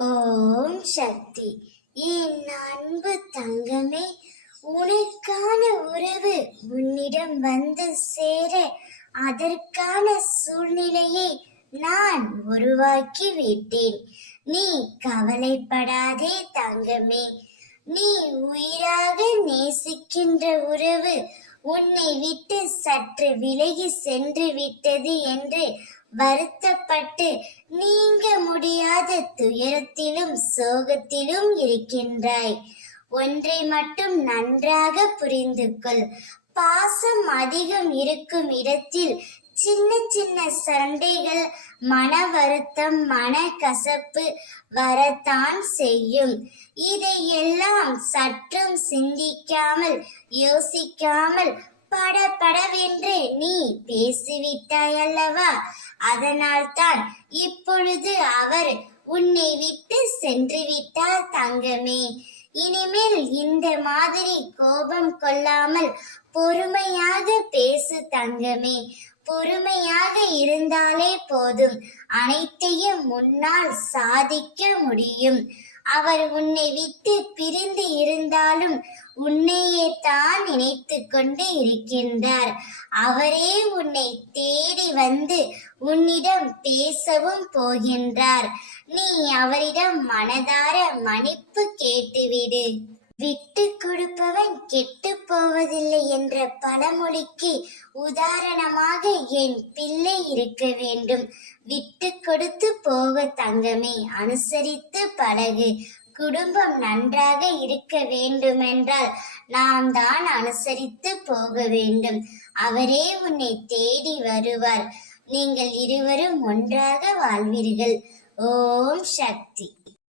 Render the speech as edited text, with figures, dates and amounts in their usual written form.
ஓம் சக்தி. என் அன்பு தங்கமே, உனக்கான உறவு உன்னிடம் வந்து சேர அதற்கான சூழ்நிலையை நான் உருவாக்கி விட்டேன். நீ கவலைப்படாதே தங்கமே. நீ உயிராக நேசிக்கின்ற உறவு உன்னை விட்டு சற்று விலகி சென்று விட்டது என்று வருத்தப்பட்டு நீங்க முடியாத துயரத்திலும் சோகத்திலும் இருக்கின்றாய். ஒன்றை மட்டும் நன்றாக புரிந்து கொள். பாசம் அதிகம் இருக்கும் இடத்தில் சின்ன சின்ன சண்டைகள், மன வருத்தம், மன கசப்பு வரத்தான் செய்யும். இதையெல்லாம் சற்றும் சிந்திக்காமல் யோசிக்காமல் படபடவென்று நீ பேசிவிட்டாய் அல்லவா? அதனால்தான் இப்பொழுது அவர் உன்னை விட்டு சென்று விட்டார் தங்கமே. இனிமேல் இந்த மாதிரி கோபம் கொள்ளாமல் பொறுமையாக பேசு தங்கமே. பொறுமையாக இருந்தாலே போதும், அனைத்தையும் முன்னால் சாதிக்க முடியும். அவர் உன்னை விட்டு பிரிந்து இருந்தாலும் உன்னையே தான் நினைத்து கொண்டு இருக்கின்றார். அவரே உன்னை தேடி வந்து உன்னிடம் பேசவும் போகின்றார். நீ அவரிடம் மனதார மன்னிப்பு கேட்டுவிடு. விட்டு கொடுப்பவன் கெட்டு போவதில்லை என்ற பழமொழிக்கு உதாரணமாக என் பிள்ளை இருக்க வேண்டும். விட்டு கொடுத்து போக தங்கமே, அனுசரித்து பழகு. குடும்பம் நன்றாக இருக்க வேண்டுமென்றால் நாம் தான் அனுசரித்து போக வேண்டும். அவரே உன்னை தேடி வருவார். நீங்கள் இருவரும் ஒன்றாக வாழ்வீர்கள். ஓம் சக்தி.